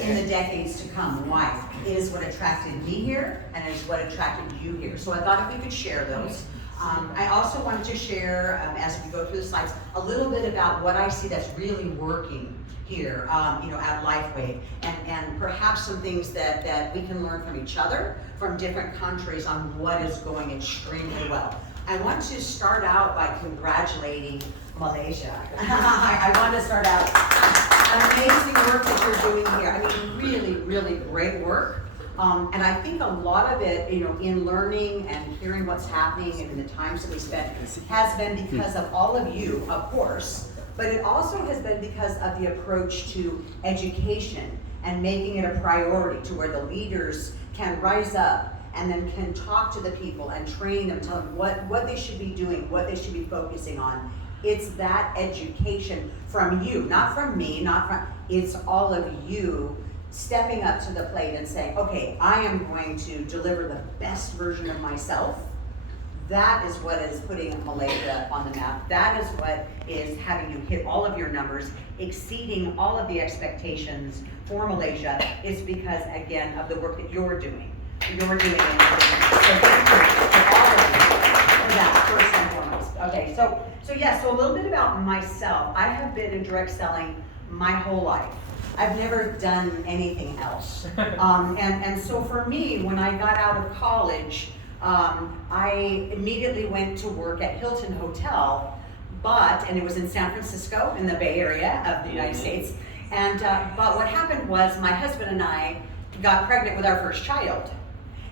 in the decades to come. Why? It is what attracted me here, and it is what attracted you here. So I thought if we could share those. I also wanted to share, as we go through the slides, a little bit about what I see that's really working here, at Lifeway, and perhaps some things that we can learn from each other, from different countries on what is going extremely well. I want to start out by congratulating Malaysia. I want to start out amazing work that you're doing here. I mean, really, really great work. And I think a lot of it, in learning and hearing what's happening and in the times that we spent has been because of all of you, of course, but it also has been because of the approach to education and making it a priority to where the leaders can rise up and then can talk to the people and train them, tell them what they should be doing, what they should be focusing on. It's that education from you, not from me, it's all of you stepping up to the plate and saying, okay, I am going to deliver the best version of myself. That is what is putting Malaysia on the map. That is what is having you hit all of your numbers, exceeding all of the expectations for Malaysia. It's because, again, of the work that you're doing. You're doing it. So thank you for all of you for that, first and foremost. Okay, so a little bit about myself. I have been in direct selling my whole life. I've never done anything else. And so for me, when I got out of college, I immediately went to work at Hilton Hotel, and it was in San Francisco, in the Bay Area of the United States. And but what happened was my husband and I got pregnant with our first child.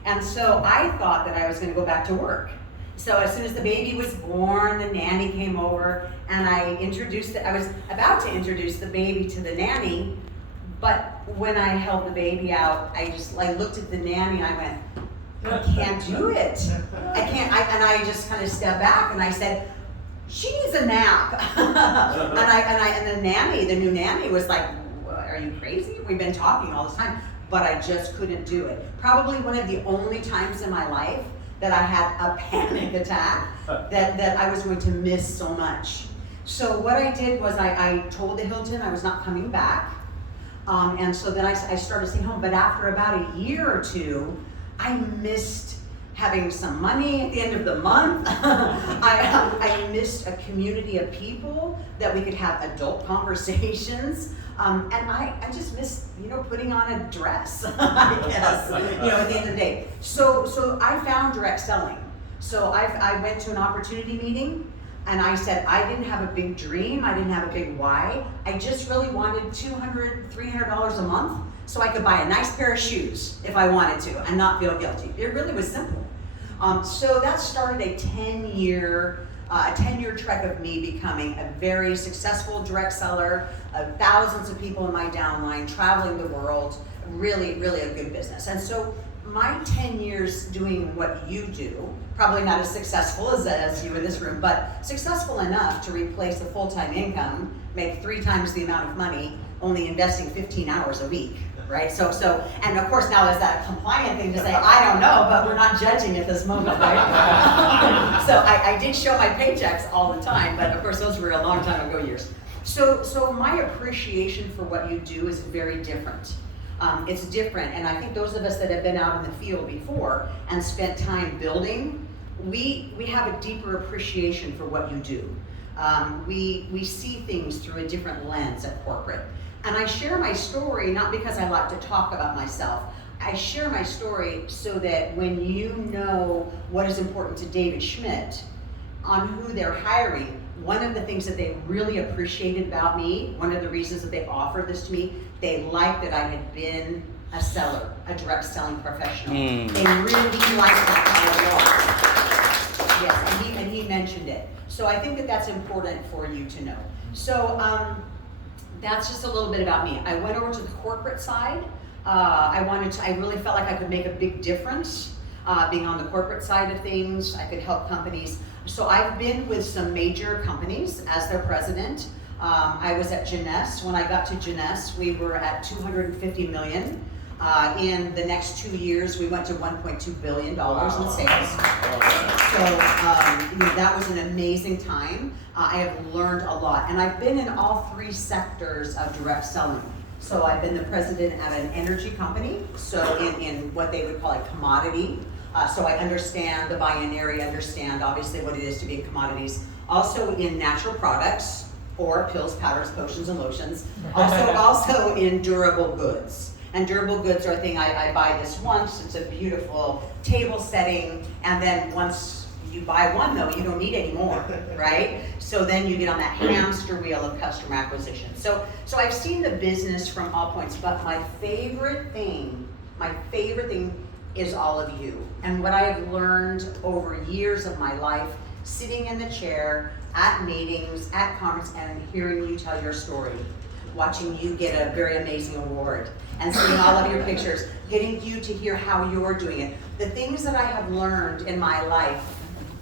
And so I thought that I was going to go back to work. So as soon as the baby was born, the nanny came over, and I was about to introduce the baby to the nanny, but when I held the baby out, I looked at the nanny and I went, I can't do it. And I just kind of stepped back and I said, she needs a nap. and the new nanny was like, are you crazy? We've been talking all this time, but I just couldn't do it. Probably one of the only times in my life that I had a panic attack that I was going to miss so much. So what I did was I told the Hilton I was not coming back. And so then I started staying home. But after about a year or two, I missed having some money at the end of the month. I missed a community of people that we could have adult conversations. And I just missed, putting on a dress, I guess, at the end of the day. So I found direct selling. So I went to an opportunity meeting. And I said, I didn't have a big dream, I didn't have a big why. I just really wanted $200, $300 a month so I could buy a nice pair of shoes if I wanted to and not feel guilty. It really was simple. So that started a 10-year trek of me becoming a very successful direct seller, thousands of people in my downline, traveling the world, really, really a good business. And so my 10 years doing what you do, probably not as successful as you in this room, but successful enough to replace a full-time income, make 3 times the amount of money, only investing 15 hours a week, right? So, and of course now is that a compliant thing to say, I don't know, but we're not judging at this moment, right? So I did show my paychecks all the time, but of course those were a long time ago years. So my appreciation for what you do is very different. It's different, and I think those of us that have been out in the field before and spent time building, we have a deeper appreciation for what you do. We see things through a different lens at corporate. And I share my story not because I like to talk about myself. I share my story so that when you know what is important to David Schmidt on who they're hiring, one of the things that they really appreciated about me, one of the reasons that they offered this to me, they liked that I had been a seller, a direct selling professional. They really liked that a lot. Yes, and he mentioned it. So I think that that's important for you to know. So that's just a little bit about me. I went over to the corporate side. I really felt like I could make a big difference being on the corporate side of things. I could help companies. So I've been with some major companies as their president. I was at Jeunesse. When I got to Jeunesse, we were at $250 million. In the next 2 years, we went to $1.2 billion in sales. So that was an amazing time. I have learned a lot. And I've been in all 3 sectors of direct selling. So I've been the president at an energy company, so in what they would call a commodity. So I understand the binary, understand obviously what it is to be in commodities. Also in natural products, or pills, powders, potions, and lotions. Also in durable goods. And durable goods are a thing I buy this once, it's a beautiful table setting, and then once you buy one though, you don't need any more, right? So then you get on that hamster wheel of customer acquisition. So I've seen the business from all points, but my favorite thing is all of you. And what I have learned over years of my life, sitting in the chair, at meetings, at conference, and hearing you tell your story, watching you get a very amazing award, and seeing all of your pictures, getting you to hear how you're doing it. The things that I have learned in my life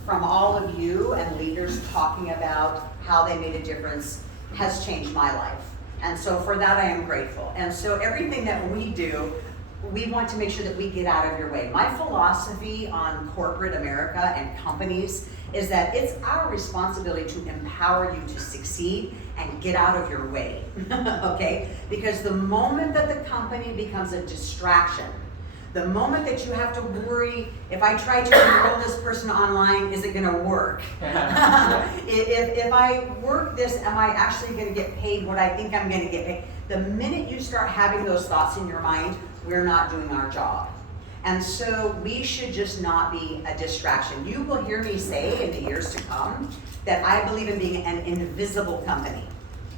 from all of you and leaders talking about how they made a difference has changed my life. And so for that I am grateful. And so everything that we do, we want to make sure that we get out of your way. My philosophy on corporate America and companies is that it's our responsibility to empower you to succeed and get out of your way, okay? Because the moment that the company becomes a distraction, the moment that you have to worry, if I try to enroll this person online, is it gonna work? If I work this, am I actually gonna get paid what I think I'm gonna get paid? The minute you start having those thoughts in your mind, we're not doing our job. And so we should just not be a distraction. You will hear me say in the years to come that I believe in being an invisible company.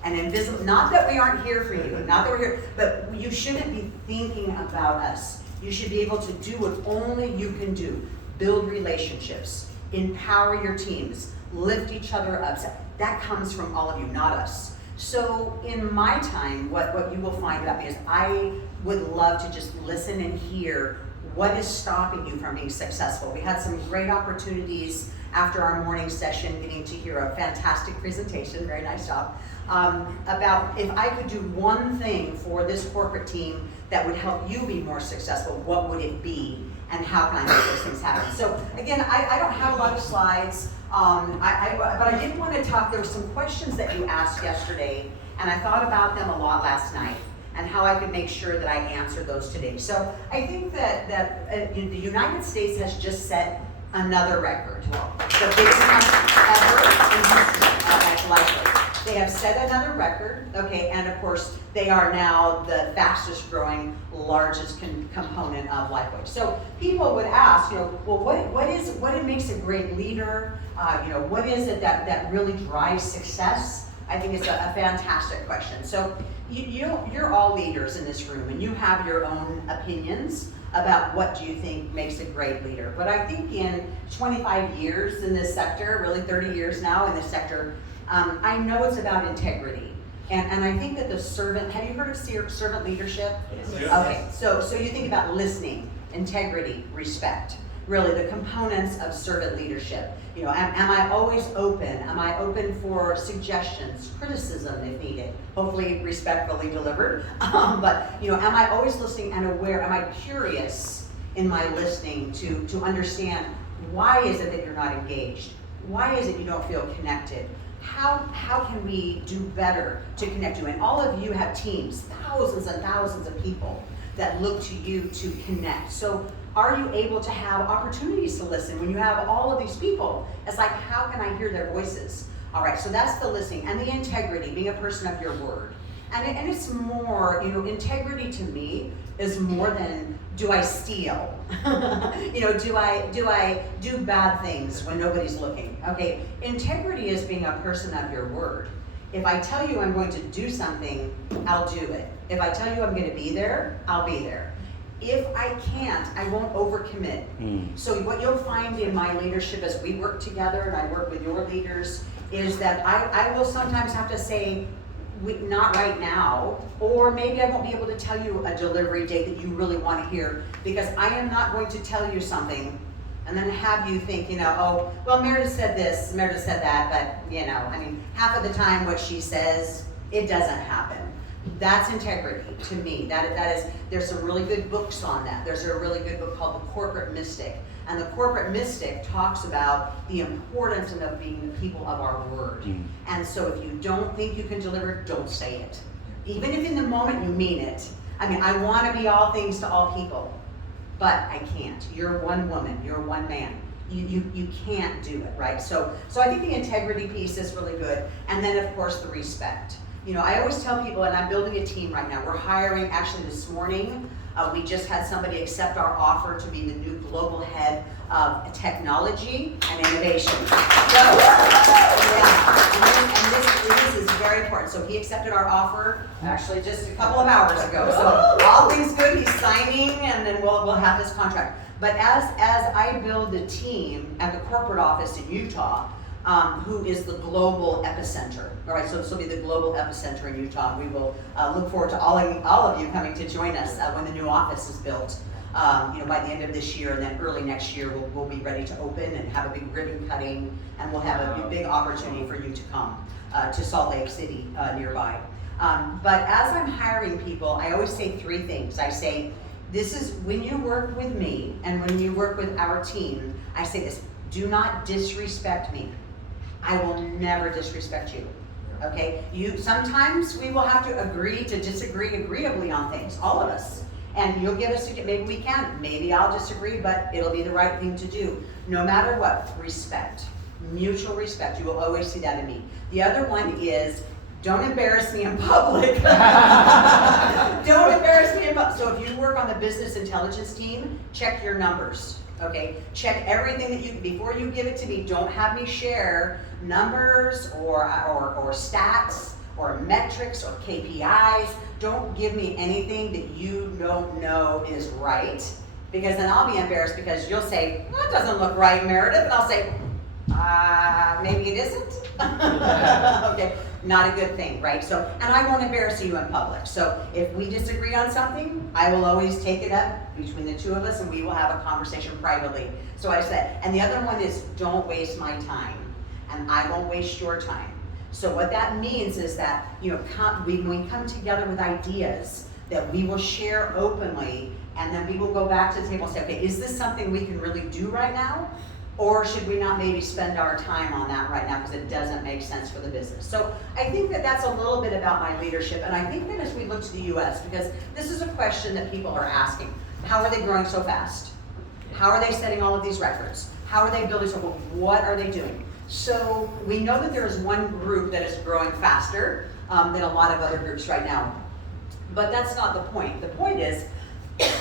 An invisible, not that we aren't here for you, not that we're here, but you shouldn't be thinking about us. You should be able to do what only you can do. Build relationships, empower your teams, lift each other up. That comes from all of you, not us. So in my time, what you will find about me is I would love to just listen and hear what is stopping you from being successful. We had some great opportunities after our morning session, getting to hear a fantastic presentation, very nice job, about if I could do one thing for this corporate team that would help you be more successful, what would it be? And how can I make those things happen? So again, I don't have a lot of slides, but I did want to talk, there were some questions that you asked yesterday, and I thought about them a lot last night, and how I could make sure that I answered those today. So I think that the United States has just set another record. The biggest country ever in history, likely. They have set another record, okay, and of course, they are now the fastest growing, largest component of Lifeway. So people would ask, well, what makes a great leader? What is it that really drives success? I think it's a fantastic question. So you're all leaders in this room, and you have your own opinions about what do you think makes a great leader. But I think in 25 years in this sector, really 30 years now in this sector, I know it's about integrity. And I think that the servant, have you heard of servant leadership? Yes. Okay, so you think about listening, integrity, respect, really the components of servant leadership. Am I always open? Am I open for suggestions, criticism if needed? Hopefully respectfully delivered. But am I always listening and aware? Am I curious in my listening to understand why is it that you're not engaged? Why is it you don't feel connected? How can we do better to connect you? And all of you have teams, thousands and thousands of people that look to you to connect. So are you able to have opportunities to listen when you have all of these people? It's like, how can I hear their voices? All right, so that's the listening. And the integrity, being a person of your word. And it's more, integrity to me is more than, do I steal? Do I do bad things when nobody's looking? Okay, integrity is being a person of your word. If I tell you I'm going to do something, I'll do it. If I tell you I'm going to be there, I'll be there. If I can't, I won't overcommit. So what you'll find in my leadership as we work together and I work with your leaders is that I will sometimes have to say, not right now, or maybe I won't be able to tell you a delivery date that you really want to hear, because I am not going to tell you something and then have you think, oh, well, Meredith said this, Meredith said that, but, half of the time what she says, it doesn't happen. That's integrity to me. That is, there's some really good books on that. There's a really good book called The Corporate Mystic. And The Corporate Mystic talks about the importance of being the people of our word. And so if you don't think you can deliver, don't say it. Even if in the moment you mean it. I mean, I want to be all things to all people, but I can't. You're one woman, you're one man. You can't do it, right? So I think the integrity piece is really good. And then of course the respect. You know, I always tell people, and I'm building a team right now. We're hiring, actually this morning, we just had somebody accept our offer to be the new global head of technology and innovation. So, yeah, and this is very important. So he accepted our offer actually just a couple of hours ago. So all things good, he's signing, and then we'll have this contract. But as I build the team at the corporate office in Utah, who is the global epicenter. All right, so this will be the global epicenter in Utah. We will look forward to all of you coming to join us when the new office is built. You know, by the end of this year, and then early next year, we'll be ready to open and have a big ribbon cutting, and we'll have a big opportunity for you to come to Salt Lake City nearby. But as I'm hiring people, I always say three things. I say, this is when you work with me and when you work with our team, I say this: do not disrespect me. I will never disrespect you. Okay? Sometimes we will have to agree to disagree agreeably on things, all of us. And you'll get us to get, maybe we can, maybe I'll disagree, but it'll be the right thing to do. No matter what, respect, mutual respect. You will always see that in me. The other one is, don't embarrass me in public. Don't embarrass me in public. So if you work on the business intelligence team, check your numbers. Okay, check everything that before you give it to me. Don't have me share numbers or stats or metrics or KPIs. Don't give me anything that you don't know is right, because then I'll be embarrassed, because you'll say, well, that doesn't look right, Meredith, and I'll say, maybe it isn't. Okay, not a good thing, right? So, and I won't embarrass you in public. So if we disagree on something, I will always take it up between the two of us, and we will have a conversation privately. So I said, and the other one is, don't waste my time, and I won't waste your time. So what that means is that, you know, when we come together with ideas, that we will share openly, and then we will go back to the table and say, okay, is this something we can really do right now? Or should we not maybe spend our time on that right now because it doesn't make sense for the business? So I think that that's a little bit about my leadership. And I think that as we look to the US, because this is a question that people are asking, how are they growing so fast? How are they setting all of these records? How are they building so well? What are they doing? So we know that there is one group that is growing faster than a lot of other groups right now. But that's not the point. The point is,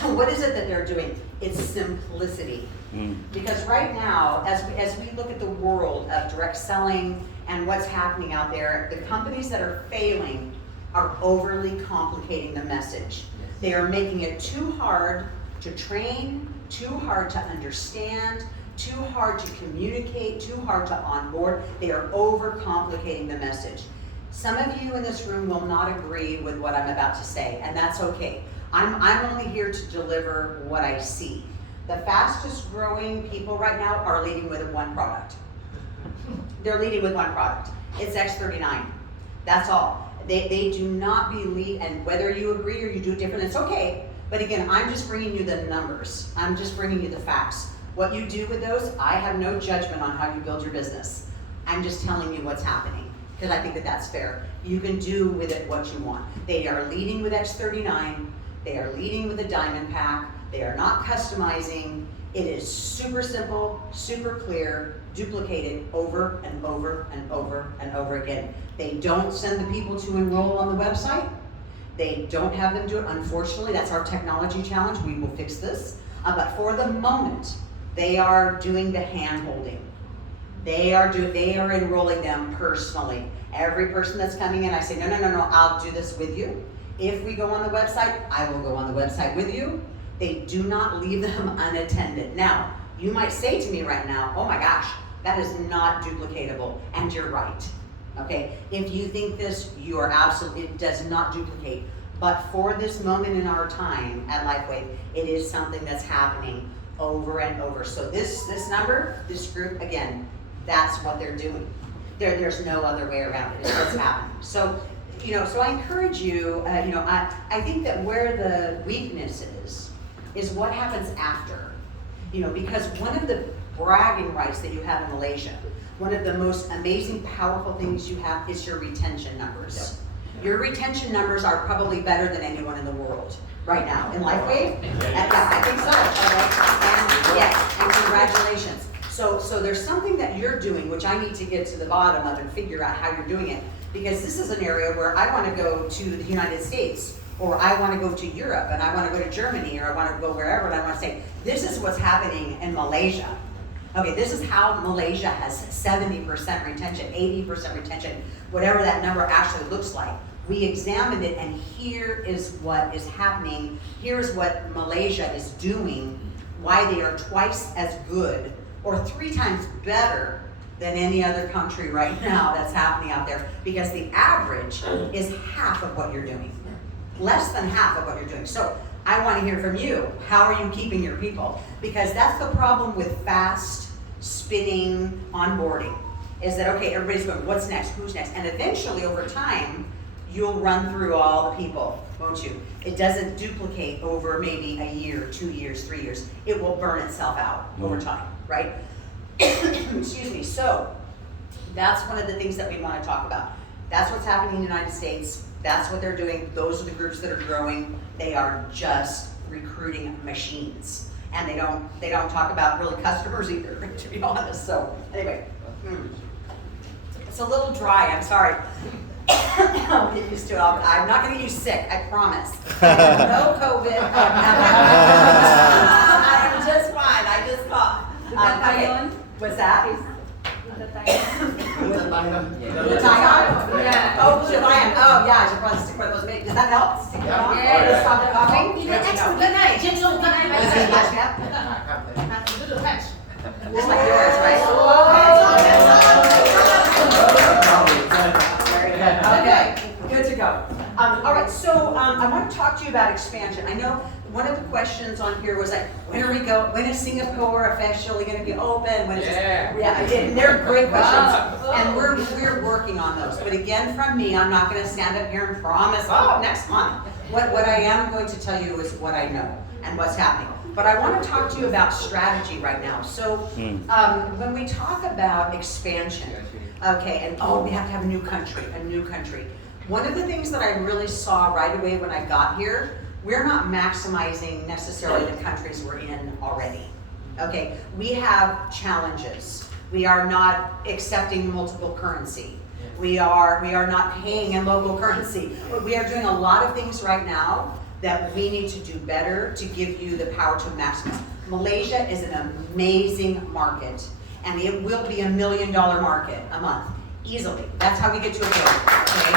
what is it that they're doing? It's simplicity. Because right now, as we look at the world of direct selling and what's happening out there, the companies that are failing are overly complicating the message. They are making it too hard to train, too hard to understand, too hard to communicate, too hard to onboard. They are overcomplicating the message. Some of you in this room will not agree with what I'm about to say, and that's okay. I'm only here to deliver what I see. The fastest growing people right now are leading with one product. They're leading with one product. It's X39. That's all. They do not believe, and whether you agree or you do different, it's okay. But again, I'm just bringing you the numbers. I'm just bringing you the facts. What you do with those, I have no judgment on how you build your business. I'm just telling you what's happening, because I think that that's fair. You can do with it what you want. They are leading with X39. They are leading with the Diamond Pack. They are not customizing. It is super simple, super clear, duplicated over and over and over and over again. They don't send the people to enroll on the website. They don't have them do it. Unfortunately, that's our technology challenge. We will fix this. But for the moment, they are doing the hand-holding. They are enrolling them personally. Every person that's coming in, I say, no, I'll do this with you. If we go on the website, I will go on the website with you. They do not leave them unattended. Now, you might say to me right now, oh my gosh, that is not duplicatable, and you're right. Okay, if you think this, you are absolutely, it does not duplicate. But for this moment in our time at LifeWave, it is something that's happening over and over. So this number, this group, again, that's what they're doing. There's no other way around it. It's what's happening. So, so I encourage you, I think that where the weakness is what happens after. Because one of the bragging rights that you have in Malaysia, one of the most amazing, powerful things you have is your retention numbers. Your retention numbers are probably better than anyone in the world right now in LifeWave. Yeah, I think so. Okay. And yes, and congratulations. So there's something that you're doing, which I need to get to the bottom of and figure out how you're doing it, because this is an area where I want to go to the United States, or I want to go to Europe, and I want to go to Germany, or I want to go wherever, and I want to say, this is what's happening in Malaysia. Okay, this is how Malaysia has 70% retention, 80% retention, whatever that number actually looks like. We examined it, and here is what is happening. Here's what Malaysia is doing, why they are twice as good or 3 times better than any other country right now that's happening out there, because the average is half of what you're doing. Less than half of what you're doing. So I want to hear from you. How are you keeping your people? Because that's the problem with fast spinning onboarding, is that, okay, everybody's going, what's next, who's next? And eventually over time, you'll run through all the people, won't you? It doesn't duplicate over maybe a year, 2 years, 3 years. It will burn itself out over time, right? Excuse me. So that's one of the things that we want to talk about. That's what's happening in the United States. That's what they're doing. Those are the groups that are growing. They are just recruiting machines. And they don't talk about really customers either, to be honest. So anyway, it's a little dry, I'm sorry. I'll get used to it. I'm not gonna get you sick, I promise. No COVID. I'm just fine, I just coughed. Okay. What's that? The Thailand. The Thailand? Yeah. Oh, blue lion. Oh, yeah, I should probably stick with those. Does that help? Stick it on? Yeah. Or just stop the coughing? มีได้แท็กซ์ก็ได้เช็ดลงก็ได้ไหม Is it flash gap? ดูดูแท็กซ์ Just like yours, right? Very good. Okay, good to go. All right, so I want to talk to you about expansion. I know one of the questions on here was like, when is Singapore officially going to be open? When is and they're great questions, and we're working on those. But again, from me, I'm not going to stand up here and promise, next month. What I am going to tell you is what I know and what's happening. But I want to talk to you about strategy right now. So when we talk about expansion, okay, and we have to have a new country. One of the things that I really saw right away when I got here, we're not maximizing necessarily the countries we're in already. Okay, we have challenges. We are not accepting multiple currency. We are not paying in local currency. But we are doing a lot of things right now that we need to do better to give you the power to maximize. Malaysia is an amazing market, and it will be $1 million market a month, easily. That's how we get to $1 billion, okay?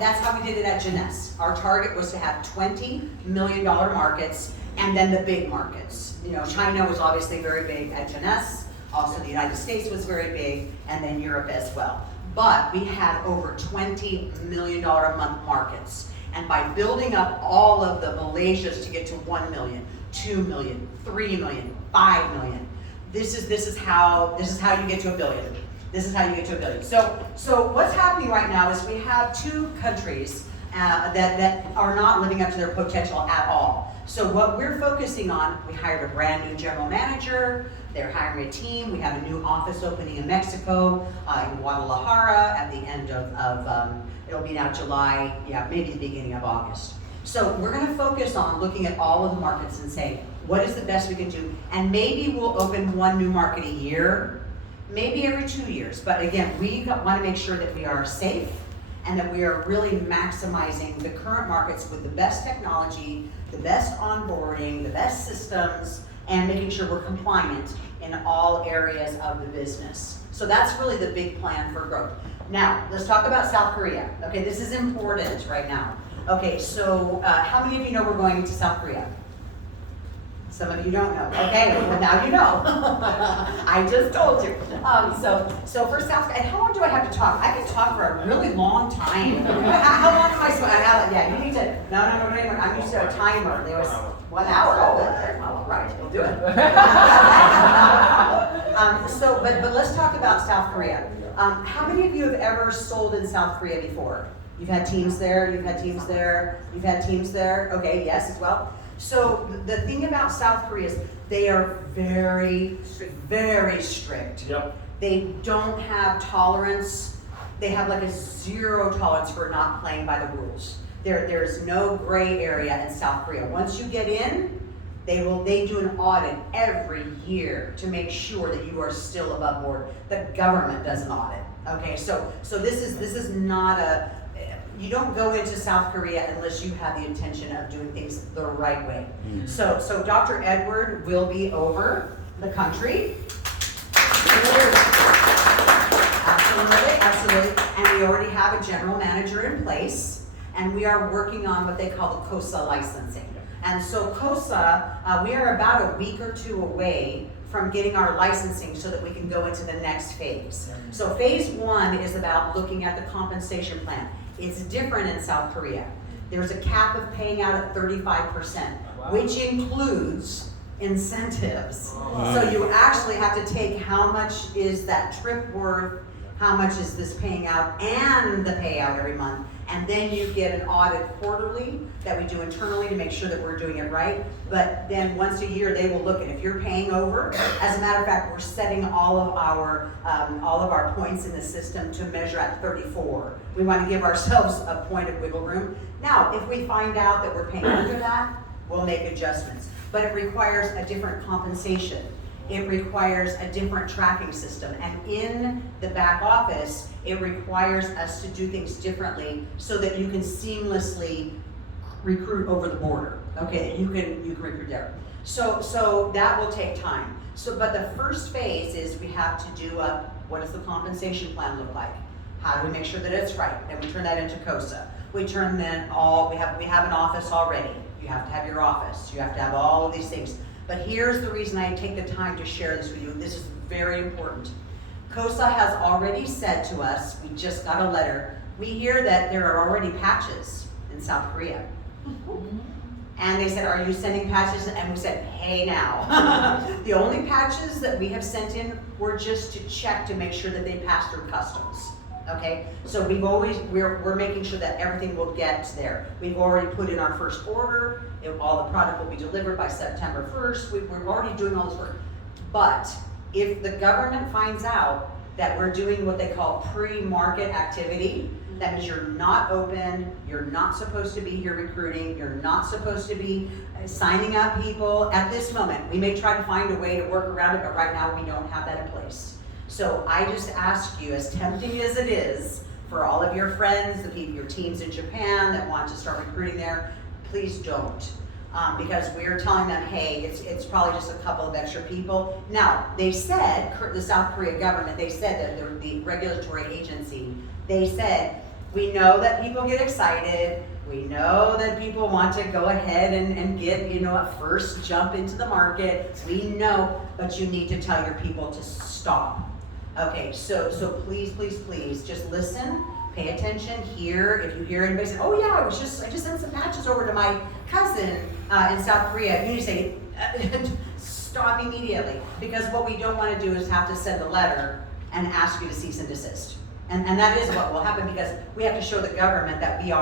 That's how we did it at Jeunesse. Our target was to have $20 million markets, and then the big markets. You know, China was obviously very big at Jeunesse, also the United States was very big, and then Europe as well. But we had over $20 million a month markets. And by building up all of the Malaysias to get to 1 million, 2 million, 3 million, 5 million, this is how you get to $1 billion. This is how you get to $1 billion. So what's happening right now is we have 2 countries that are not living up to their potential at all. So what we're focusing on, we hired a brand new general manager. They're hiring a team. We have a new office opening in Mexico, in Guadalajara at the end of it'll be now July, maybe the beginning of August. So we're going to focus on looking at all of the markets and saying, what is the best we can do? And maybe we'll open 1 new market a year, maybe every 2 years. But again, we want to make sure that we are safe and that we are really maximizing the current markets with the best technology, the best onboarding, the best systems, and making sure we're compliant in all areas of the business. So that's really the big plan for growth. Now, let's talk about South Korea. Okay, this is important right now. Okay, so how many of you know we're going to South Korea? Some of you don't know. Okay, well now you know. I just told you. So for South Korea, and how long do I have to talk? I can talk for a really long time. How long am I supposed to have? Yeah, you need to, no, I'm used to a timer. There was 1 hour. Oh, right, we'll do it. But let's talk about South Korea. How many of you have ever sold in South Korea before? You've had teams there, you've had teams there. Okay, yes as well. So the thing about South Korea is they are very, very strict. Yep. They don't have tolerance they have like a zero tolerance for not playing by the rules. There's no gray area in South Korea. Once you get in, they do an audit every year to make sure that you are still above board. The government does an audit. Okay, so this is not a, you don't go into South Korea unless you have the intention of doing things the right way. Mm-hmm. So Dr. Edward will be over the country. Absolutely. And we already have a general manager in place, and we are working on what they call the COSA licensing. And so COSA, we are about a week or two away from getting our licensing so that we can go into the next phase. So phase 1 is about looking at the compensation plan. It's different in South Korea. There's a cap of paying out at 35%, which includes incentives. So you actually have to take how much is that trip worth, how much is this paying out, and the payout every month. And then you get an audit quarterly that we do internally to make sure that we're doing it right. But then once a year, they will look at if you're paying over. As a matter of fact, we're setting all of our points in the system to measure at 34. We want to give ourselves a point of wiggle room. Now, if we find out that we're paying under that, we'll make adjustments. But it requires a different compensation. It requires a different tracking system. And in the back office, it requires us to do things differently so that you can seamlessly recruit over the border. Okay, you can recruit there. So that will take time. But the first phase is we have to do what does the compensation plan look like? How do we make sure that it's right? Then we turn that into COSA. We have an office already. You have to have your office. You have to have all of these things. But here's the reason I take the time to share this with you. This is very important. COSA has already said to us, we just got a letter, we hear that there are already patches in South Korea. And they said, are you sending patches? And we said, hey now. The only patches that we have sent in were just to check to make sure that they pass through customs. Okay, so we're making sure that everything will get there. We've already put in our first order. All the product will be delivered by September 1st. We're already doing all this work. But if the government finds out that we're doing what they call pre-market activity, that means you're not open, you're not supposed to be here recruiting, you're not supposed to be signing up people at this moment. We may try to find a way to work around it, but right now we don't have that in place. So I just ask you, as tempting as it is for all of your friends, your teams in Japan that want to start recruiting there, please don't. Because we're telling them, hey, it's probably just a couple of extra people. Now, they said, the South Korea government, they said that the regulatory agency, they said, we know that people get excited, we know that people want to go ahead and get, a first jump into the market, we know, but you need to tell your people to stop. Okay, so please, just listen, pay attention, hear. If you hear anybody say, oh yeah, I just sent some patches over to my cousin in South Korea, you need to say, stop immediately. Because what we don't want to do is have to send a letter and ask you to cease and desist. And that is what will happen, because we have to show the government that we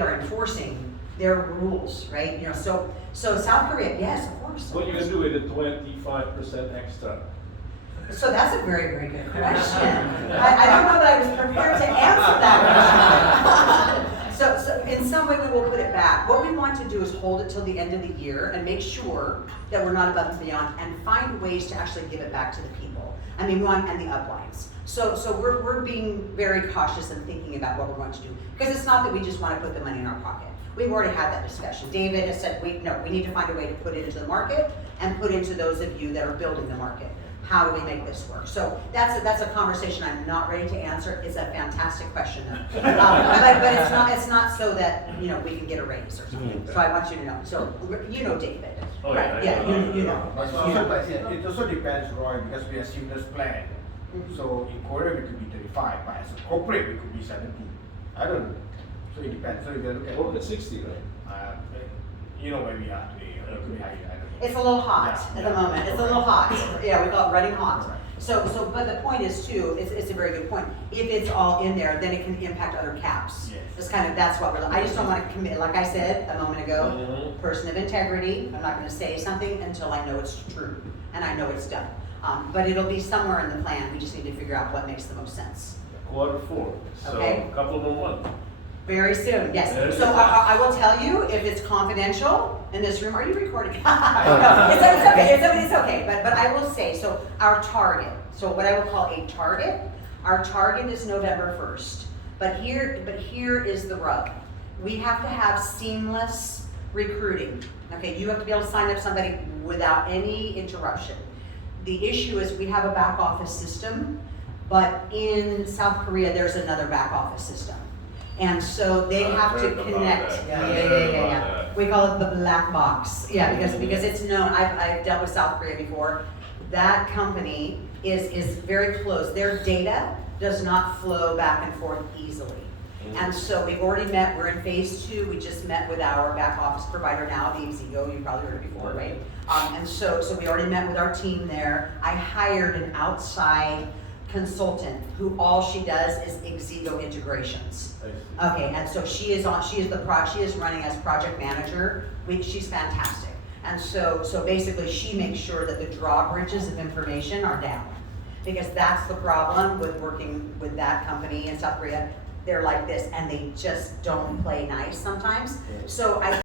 are enforcing their rules, right? So South Korea, yes, of course. What are you going to do with the 25% extra? So that's a very, very good question. I don't know that I was prepared to answer that question. So in some way we will put it back. What we want to do is hold it till the end of the year and make sure that we're not above and beyond, and find ways to actually give it back to the people. And the uplines. So we're being very cautious and thinking about what we're going to do. Because it's not that we just want to put the money in our pocket. We've already had that discussion. David has said, we need to find a way to put it into the market and put into those of you that are building the market. How do we make this work? So that's a conversation I'm not ready to answer. It's a fantastic question though. But it's not so that we can get a raise or something. So I want you to know. So David. Oh right? yeah, you know. But it also depends, Roy, because we have seamless plan. So in Korea we could be 35, but as a corporate we could be 70. I don't know. So it depends. So if you look at More than 60, right? Where we are today, it could be higher. I don't know. It's a little hot at the moment. It's a little hot. Yeah, we call it running hot. So, but the point is too, it's a very good point. If it's all in there, then it can impact other caps. Yes. That's what I just don't want to commit, like I said a moment ago, person of integrity, I'm not going to say something until I know it's true and I know it's done. But it'll be somewhere in the plan. We just need to figure out what makes the most sense. Q4, so Okay. a couple more months. Very soon, yes. Very So soon. I will tell you, if it's confidential in this room, are you recording? No, it's okay, it's okay, but I will say, so our target, so what I will call a target, our target is November 1st. But here is the rub. We have to have seamless recruiting. Okay, you have to be able to sign up somebody without any interruption. The issue is we have a back office system, but in South Korea, there's another back office system. And so they I've have to heard about connect. that. Yeah, I've yeah, heard yeah, about yeah. that. We call it the black box. Yeah, because it's known. I've dealt with South Korea before. That company is very close. Their data does not flow back and forth easily. And so we've already met, we're in phase 2, we just met with our back office provider now, the Exego, you've probably heard it before, right? And so we already met with our team there. I hired an outside consultant who all she does is Exego integrations. Okay, and so she is running as project manager. She's fantastic. And so basically she makes sure that the drawbridges of information are down. Because that's the problem with working with that company in South Korea. They're like this and they just don't play nice sometimes. So I